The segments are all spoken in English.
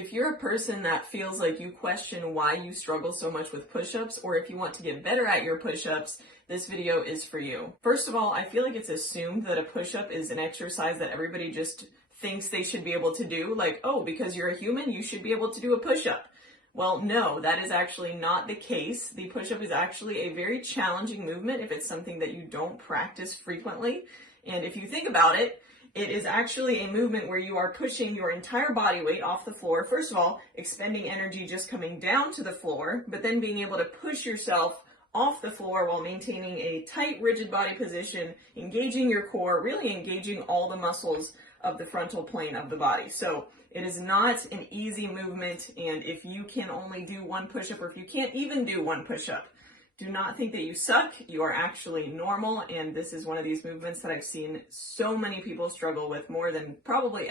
If you're a person that feels like you question why you struggle so much with push-ups, or if you want to get better at your push-ups, this video is for you. First of all, I feel like it's assumed that a push-up is an exercise that everybody just thinks they should be able to do. Like, oh, because you're a human, you should be able to do a push-up. Well, no, that is actually not the case. The push-up is actually a very challenging movement if it's something that you don't practice frequently. And if you think about it, it is actually a movement where you are pushing your entire body weight off the floor. First of all, expending energy just coming down to the floor, but then being able to push yourself off the floor while maintaining a tight, rigid body position, engaging your core, really engaging all the muscles of the frontal plane of the body. So it is not an easy movement, and if you can only do one push-up, or if you can't even do one push-up, do not think that you suck. You are actually normal, and this is one of these movements that I've seen so many people struggle with more than probably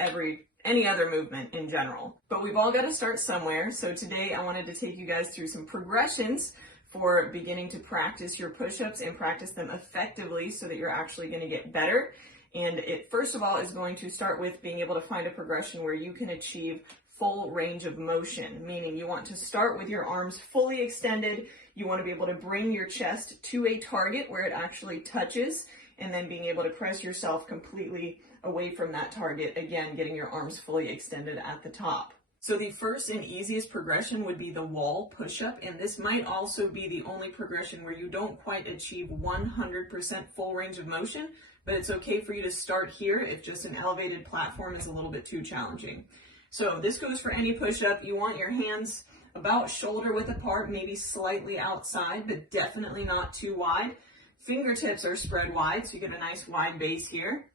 any other movement in general. But we've all got to start somewhere, so today I wanted to take you guys through some progressions for beginning to practice your push-ups and practice them effectively so that you're actually going to get better. And it, first of all, is going to start with being able to find a progression where you can achieve full range of motion, meaning you want to start with your arms fully extended. You want to be able to bring your chest to a target where it actually touches, and then being able to press yourself completely away from that target, again, getting your arms fully extended at the top. So the first and easiest progression would be the wall push-up, and this might also be the only progression where you don't quite achieve 100% full range of motion, but it's okay for you to start here if just an elevated platform is a little bit too challenging. So this goes for any push-up. You want your hands about shoulder width apart, maybe slightly outside, but definitely not too wide. Fingertips are spread wide, so you get a nice wide base here.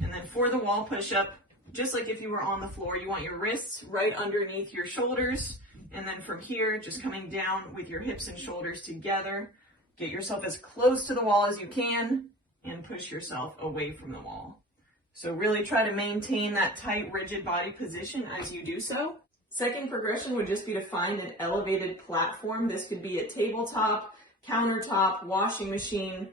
And then for the wall push-up, just like if you were on the floor, you want your wrists right underneath your shoulders. And then from here, just coming down with your hips and shoulders together. Get yourself as close to the wall as you can and push yourself away from the wall. So really try to maintain that tight, rigid body position as you do so. Second progression would just be to find an elevated platform. This could be a tabletop, countertop, washing machine,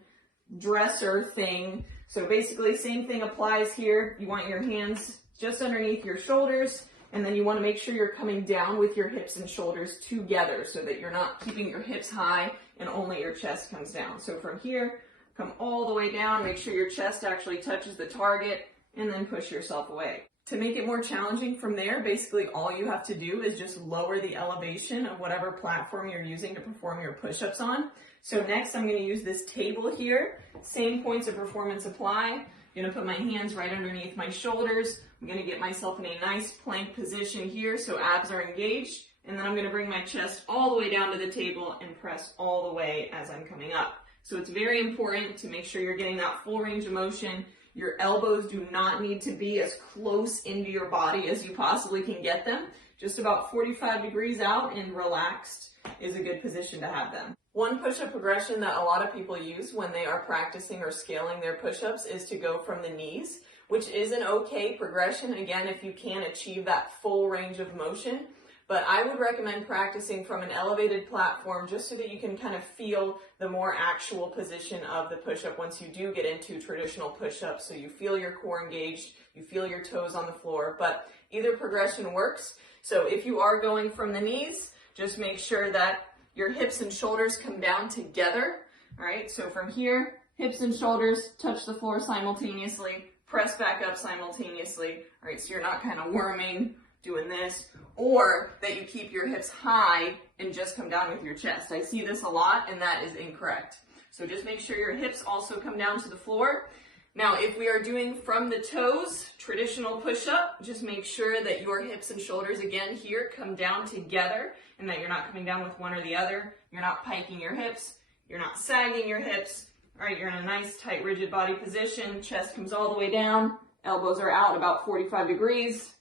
dresser thing. So basically, same thing applies here. You want your hands just underneath your shoulders, and then you want to make sure you're coming down with your hips and shoulders together so that you're not keeping your hips high and only your chest comes down. So from here, come all the way down, make sure your chest actually touches the target, and then push yourself away. To make it more challenging from there, basically all you have to do is just lower the elevation of whatever platform you're using to perform your push-ups on. So next I'm going to use this table here. Same points of performance apply. I'm going to put my hands right underneath my shoulders. I'm going to get myself in a nice plank position here so abs are engaged. And then I'm going to bring my chest all the way down to the table and press all the way as I'm coming up. So it's very important to make sure you're getting that full range of motion. Your elbows do not need to be as close into your body as you possibly can get them. Just about 45 degrees out and relaxed is a good position to have them. One push-up progression that a lot of people use when they are practicing or scaling their push-ups is to go from the knees, which is an okay progression, again, if you can achieve that full range of motion. But I would recommend practicing from an elevated platform just so that you can kind of feel the more actual position of the push-up once you do get into traditional push-ups. So you feel your core engaged, you feel your toes on the floor, but either progression works. So if you are going from the knees, just make sure that your hips and shoulders come down together. All right, so from here, hips and shoulders touch the floor simultaneously, press back up simultaneously. All right, so you're not kind of worming, doing this, or that you keep your hips high and just come down with your chest. I see this a lot, and that is incorrect. So just make sure your hips also come down to the floor. Now, if we are doing from the toes, traditional push-up, just make sure that your hips and shoulders, again, here, come down together, and that you're not coming down with one or the other. You're not piking your hips. You're not sagging your hips. All right, you're in a nice, tight, rigid body position. Chest comes all the way down. Elbows are out about 45 degrees.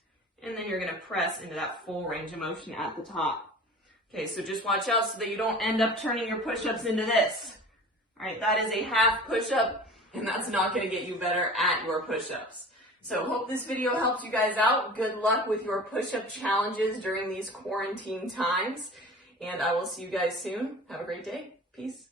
And then you're going to press into that full range of motion at the top. Okay, so just watch out so that you don't end up turning your push-ups into this. All right, that is a half push-up, and that's not going to get you better at your push-ups. So hope this video helped you guys out. Good luck with your push-up challenges during these quarantine times, and I will see you guys soon. Have a great day. Peace.